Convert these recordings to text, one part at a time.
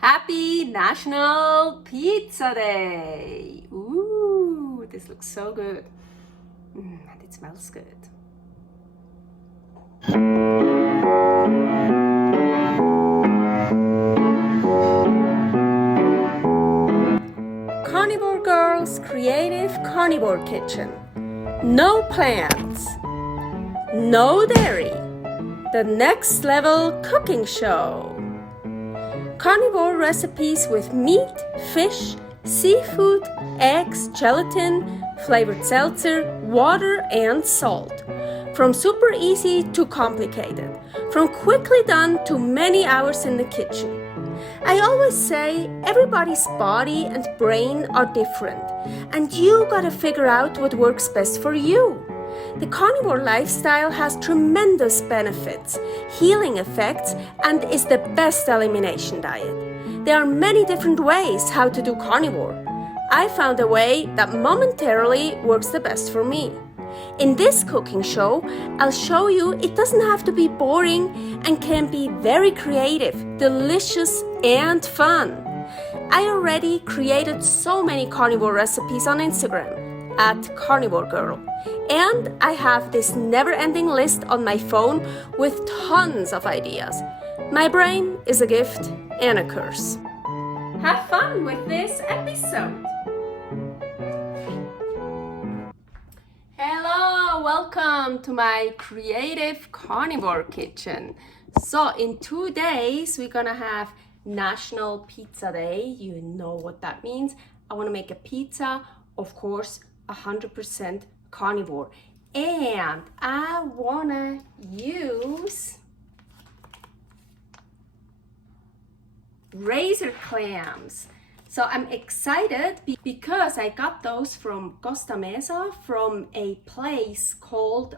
Happy National Pizza Day! Ooh, this looks so good. And it smells good. Carnivore Girl's Creative Carnivore Kitchen. No plants, no dairy. The next level cooking show. Carnivore recipes with meat, fish, seafood, eggs, gelatin, flavored seltzer, water, and salt. From super easy to complicated. From quickly done to many hours in the kitchen. I always say everybody's body and brain are different, and you gotta figure out what works best for you. The carnivore lifestyle has tremendous benefits, healing effects, and is the best elimination diet. There are many different ways how to do carnivore. I found a way that momentarily works the best for me. In this cooking show, I'll show you it doesn't have to be boring and can be very creative, delicious, and fun. I already created so many carnivore recipes on Instagram at karnivorgirl. And I have this never-ending list on my phone with tons of ideas. My brain is a gift and a curse. Have fun with this episode. Hello, welcome to my creative carnivore kitchen. So in 2 days, we're gonna have National Pizza Day. You know what that means. I wanna make a pizza, of course, 100% carnivore, and I wanna use Razor Clams. So I'm excited because I got those from Costa Mesa from a place called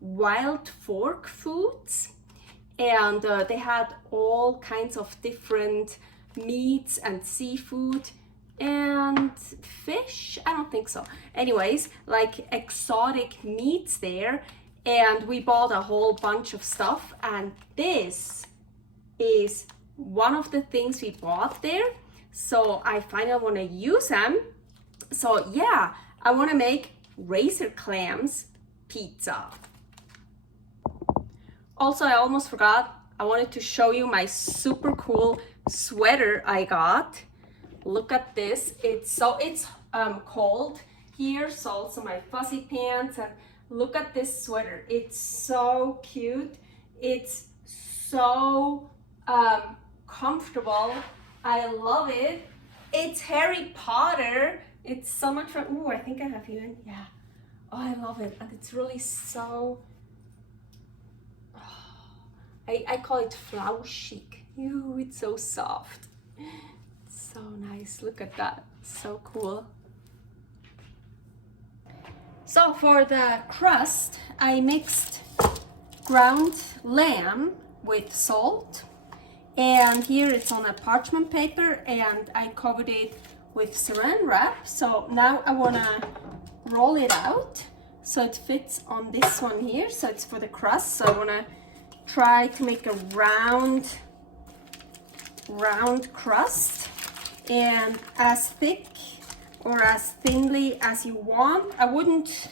Wild Fork Foods, and they had all kinds of different meats and seafood and fish. I don't think so. Anyways, like exotic meats there, and we bought a whole bunch of stuff, and this is one of the things we bought there. So I finally want to use them. So yeah, I want to make Razor Clams pizza. Also, I almost forgot, I wanted to show you my super cool sweater I got. Look at this. It's cold here, so also my fuzzy pants, and look at this sweater. It's so cute. It's so comfortable. I love it. It's Harry Potter. It's so much fun. Ooh, I think I have even, yeah. Oh, I love it. And it's really so, I call it flower chic. Ooh, it's so soft. So nice. Look at that. So cool. So for the crust, I mixed ground lamb with salt, and here it's on a parchment paper, and I covered it with saran wrap. So now I want to roll it out so it fits on this one here. So it's for the crust. So I want to try to make a round crust, and as thick or as thinly as you want. I wouldn't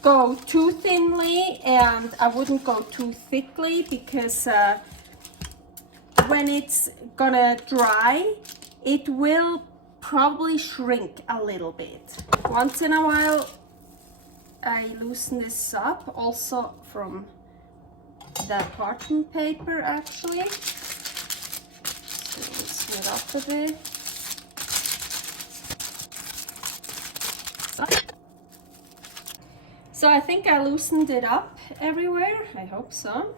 go too thinly and I wouldn't go too thickly, because when it's gonna dry, it will probably shrink a little bit. Once in a while, I loosen this up, also from the parchment paper actually. Loosen it up a bit. So I think I loosened it up everywhere. I hope so.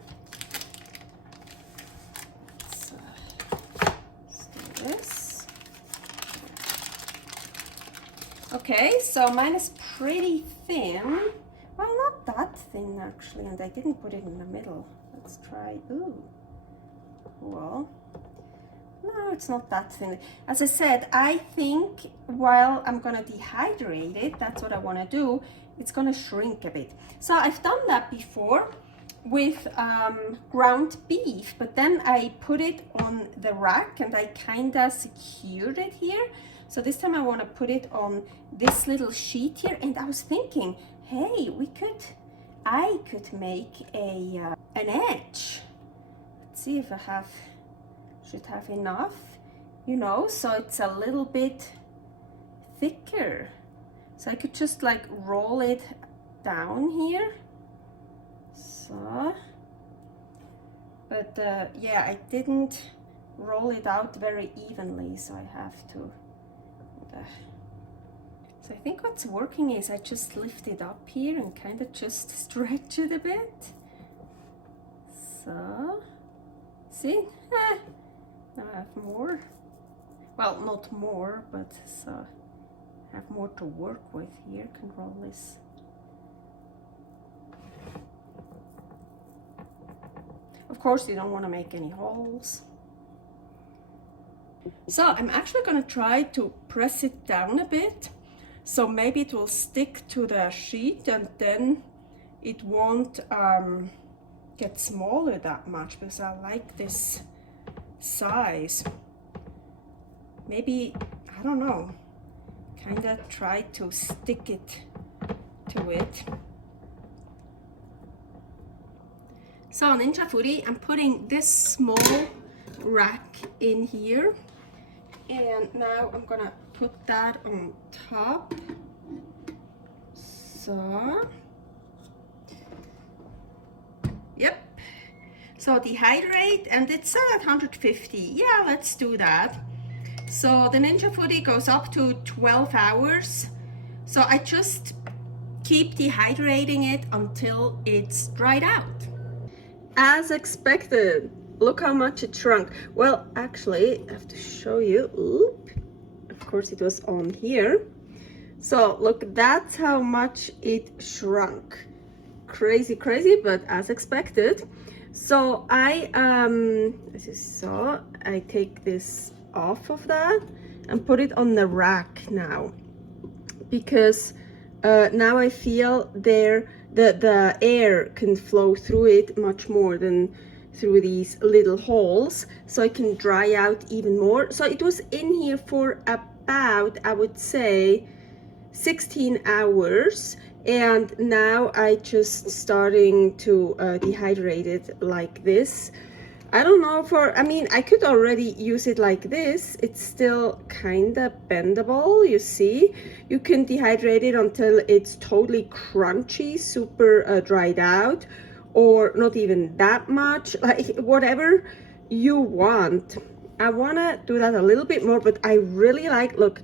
Let's do this. Okay, so mine is pretty thin. Well, not that thin actually, and I didn't put it in the middle. Let's try. Ooh, cool. No, it's not that thin. As I said, I think while I'm gonna dehydrate it, that's what I wanna do, it's gonna shrink a bit. So I've done that before, with ground beef, but then I put it on the rack and I kind of secured it here. So this time I want to put it on this little sheet here, and I was thinking, hey, I could make an edge. Let's see if I should have enough, you know, so it's a little bit thicker. So I could just like roll it down here. So, but yeah, I didn't roll it out very evenly, so I have to. So I think what's working is I just lift it up here and kind of just stretch it a bit. So, see? Now I have more. Well, not more, but so I have more to work with here. Can roll this. Of course, you don't want to make any holes. So I'm actually going to try to press it down a bit, so maybe it will stick to the sheet and then it won't get smaller that much, because I like this size. Maybe, I don't know, kind of try to stick it to it. So Ninja Foodi, I'm putting this small rack in here, and now I'm gonna put that on top. So, yep. So dehydrate, and it's set at 150. Yeah, let's do that. So the Ninja Foodi goes up to 12 hours. So I just keep dehydrating it until it's dried out. As expected, look how much it shrunk. Well, actually, I have to show you. Oop. Of course, it was on here. So look, that's how much it shrunk. Crazy, crazy, but as expected. So as you saw, I take this off of that and put it on the rack now, because now I feel the air can flow through it much more than through these little holes, so I can dry out even more. So it was in here for about, I would say, 16 hours, and now I just starting to dehydrate it like this. I don't know, I mean, I could already use it like this. It's still kind of bendable, you see. You can dehydrate it until it's totally crunchy, super dried out, or not even that much, like whatever you want. I want to do that a little bit more, but I really like, look,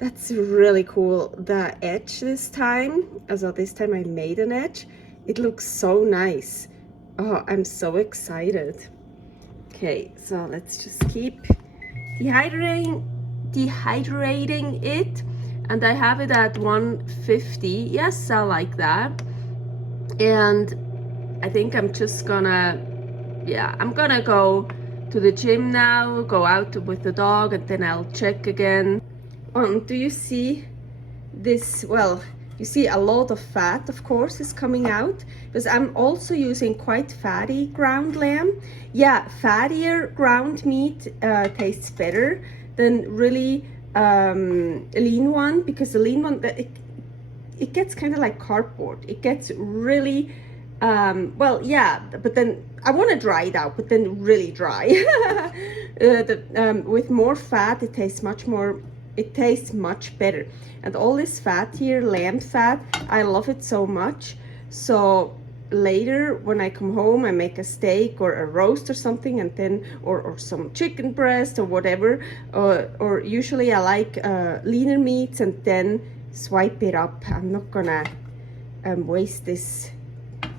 that's really cool, the edge this time. So this time I made an edge. It looks so nice. Oh, I'm so excited. Okay, so let's just keep dehydrating it, and I have it at 150. Yes, I like that. And I think I'm just gonna, yeah, I'm gonna go to the gym now, go out with the dog, and then I'll check again. Do you see this? Well, you see a lot of fat, of course, is coming out, because I'm also using quite fatty ground lamb. Yeah, fattier ground meat tastes better than really lean one, because the lean one, it gets kind of like cardboard. It gets really, well, yeah, but then I want to dry it out, but then really dry. With more fat, it tastes much better. And all this fat here, lamb fat, I love it so much. So later when I come home, I make a steak or a roast or something, and then or some chicken breast or whatever, or usually I like leaner meats, and then swipe it up. I'm not gonna waste this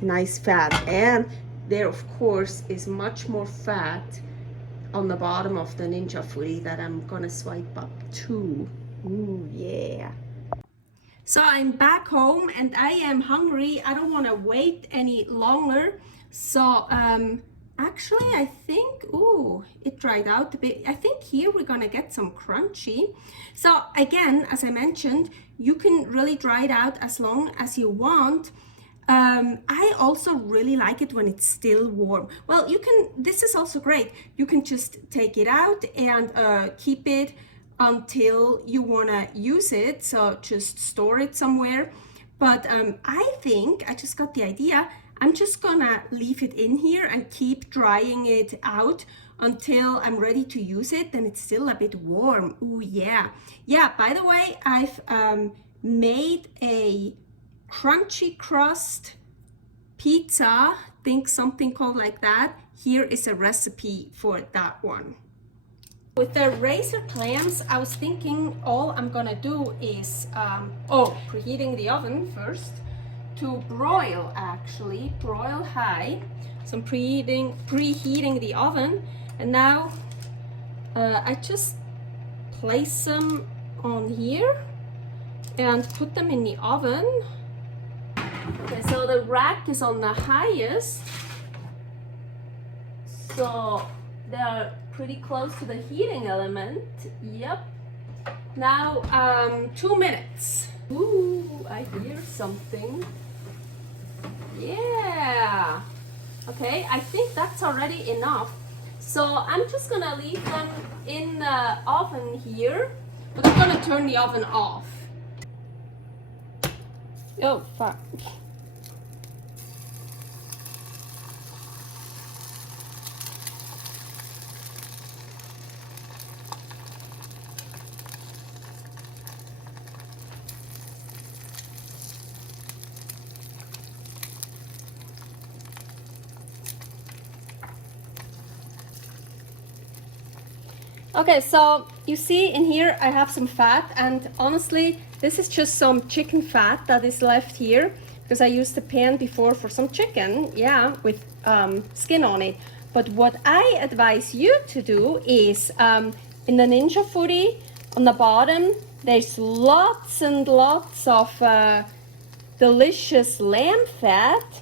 nice fat. And there, of course, is much more fat on the bottom of the Ninja Foodi that I'm gonna swipe up too. Ooh, yeah. So I'm back home and I am hungry. I don't want to wait any longer. So actually I think, ooh, it dried out a bit. I think here we're gonna get some crunchy. So again, as I mentioned, you can really dry it out as long as you want. I also really like it when it's still warm. Well, this is also great. You can just take it out and keep it until you wanna use it. So just store it somewhere. But I think, I just got the idea, I'm just gonna leave it in here and keep drying it out until I'm ready to use it. Then it's still a bit warm. Ooh, yeah. Yeah, by the way, I've made a crunchy crust pizza, think something called like that. Here is a recipe for that one. With the Razor Clams, I was thinking all I'm gonna do is, preheating the oven first to broil, actually, broil high. So I'm preheating the oven, and now I just place them on here and put them in the oven. Okay, so the rack is on the highest, so they're pretty close to the heating element. Yep. Now 2 minutes. Ooh, I hear something. Yeah. Okay, I think that's already enough. So I'm just gonna leave them in the oven here, but I'm gonna turn the oven off. Oh, fuck. Okay, so you see in here I have some fat, and honestly this is just some chicken fat that is left here because I used the pan before for some chicken, yeah, with skin on it. But what I advise you to do is in the Ninja Foodi on the bottom there's lots and lots of delicious lamb fat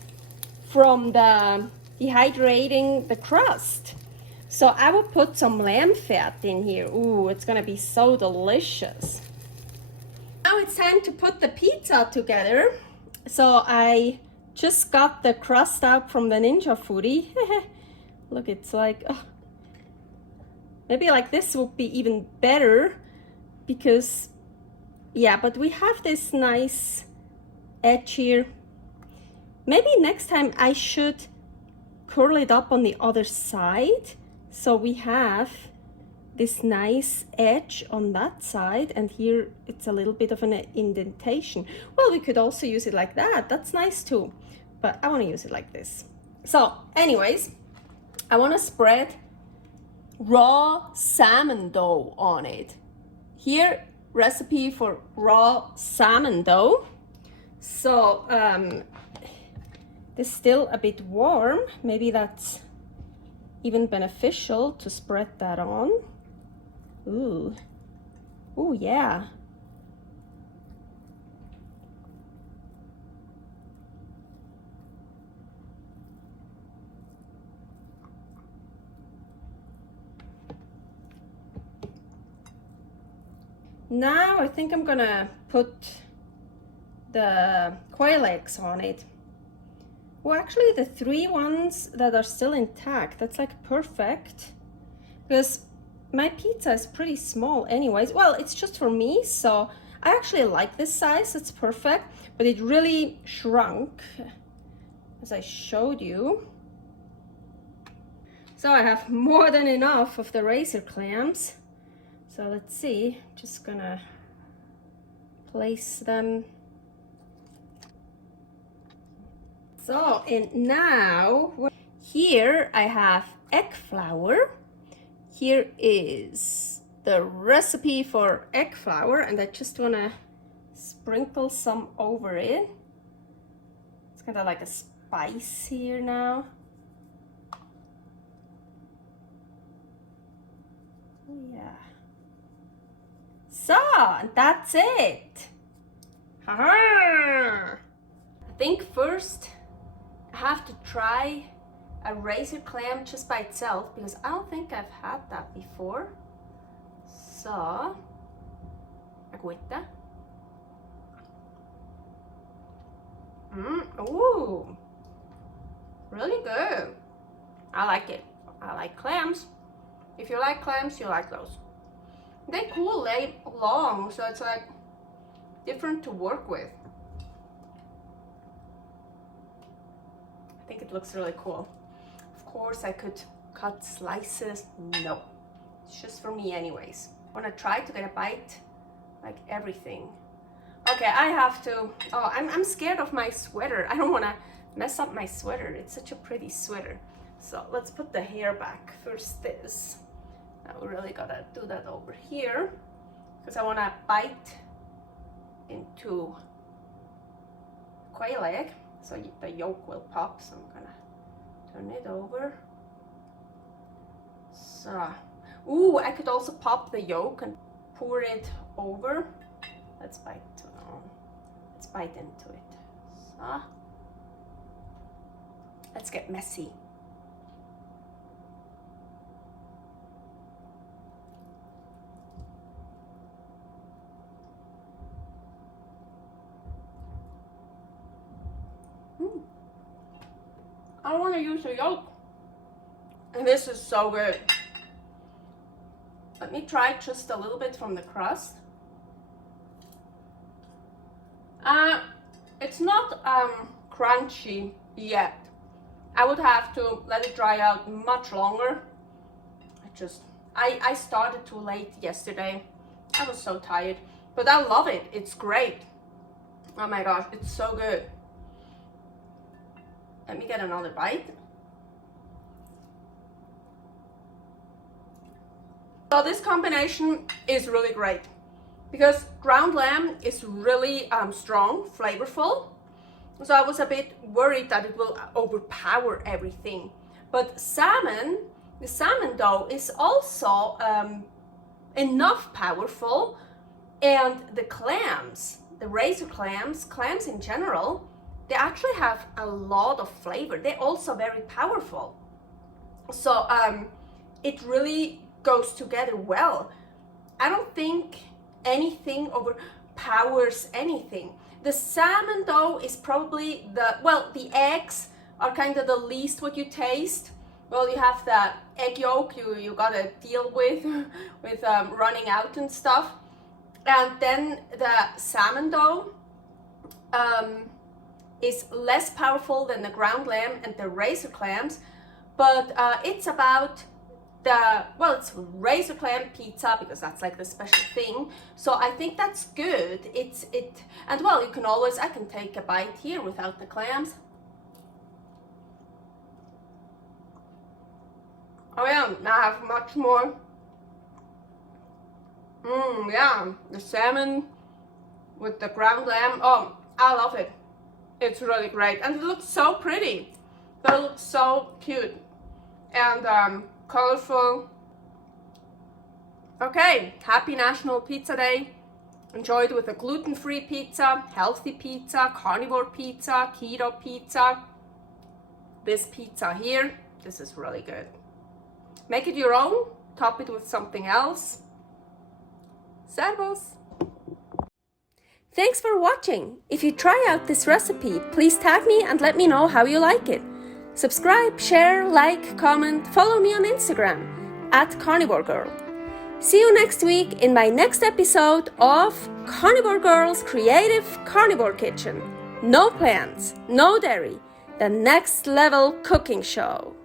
from the dehydrating the crust. So I will put some lamb fat in here. Ooh, it's gonna be so delicious. Now it's time to put the pizza together. So I just got the crust out from the Ninja Foodi. Look, it's like, oh, maybe like this would be even better because, yeah, but we have this nice edge here. Maybe next time I should curl it up on the other side. So we have this nice edge on that side, and here it's a little bit of an indentation. Well, we could also use it like that. That's nice too, but I want to use it like this. So anyways, I want to spread raw salmon dough on it. Here, recipe for raw salmon dough. So this is still a bit warm. Maybe that's even beneficial to spread that on. Ooh, ooh, yeah. Now I think I'm gonna put the quail eggs on it. Well, actually the 3 ones that are still intact, that's like perfect, because my pizza is pretty small anyways. Well, it's just for me, so I actually like this size, it's perfect, but it really shrunk as I showed you. So I have more than enough of the Razor Clams. So let's see, just gonna place them. So, and now, here I have egg flour. Here is the recipe for egg flour, and I just wanna sprinkle some over it. It's kind of like a spice here now. Yeah. So, that's it. I think first I have to try a razor clam just by itself because I don't think I've had that before. So, agüita. Ooh, really good. I like it. I like clams. If you like clams, you like those. They cool, they long, so it's like different to work with. I think it looks really cool. Of course, I could cut slices. No, it's just for me anyways. I want to try to get a bite, like everything. Okay, I have to. Oh, I'm scared of my sweater. I don't want to mess up my sweater. It's such a pretty sweater. So let's put the hair back. First this. Now we really gotta do that over here because I want to bite into quail egg. So the yolk will pop, so I'm gonna turn it over. So, ooh, I could also pop the yolk and pour it over. Let's bite into it. So, let's get messy. I don't want to use the yolk. And this is so good. Let me try just a little bit from the crust. It's not crunchy yet. I would have to let it dry out much longer. I started too late yesterday. I was so tired, but I love it. It's great. Oh my gosh, it's so good. Let me get another bite. So this combination is really great because ground lamb is really strong, flavorful. So I was a bit worried that it will overpower everything. But salmon, the salmon dough is also enough powerful, and the clams, the razor clams, clams in general, they actually have a lot of flavor. They're also very powerful. So it really goes together well. I don't think anything overpowers anything. The salmon dough is probably the eggs are kind of the least what you taste. Well, you have the egg yolk you gotta deal with running out and stuff. And then the salmon dough is less powerful than the ground lamb and the razor clams, but it's about it's razor clam pizza because that's like the special thing. So I think that's good. And well, I can take a bite here without the clams. Oh yeah, now I have much more. Yeah, the salmon with the ground lamb. Oh, I love it. It's really great, and it looks so pretty. It looks so cute and colorful. Okay, happy National Pizza Day. Enjoy it with a gluten-free pizza, healthy pizza, carnivore pizza, keto pizza. This pizza here, this is really good. Make it your own, top it with something else. Servus! Thanks for watching. If you try out this recipe, please tag me and let me know how you like it. Subscribe, share, like, comment, follow me on Instagram @karnivorgirl. See you next week in my next episode of Carnivore Girl's Creative Carnivore Kitchen. No plants, no dairy, the next level cooking show.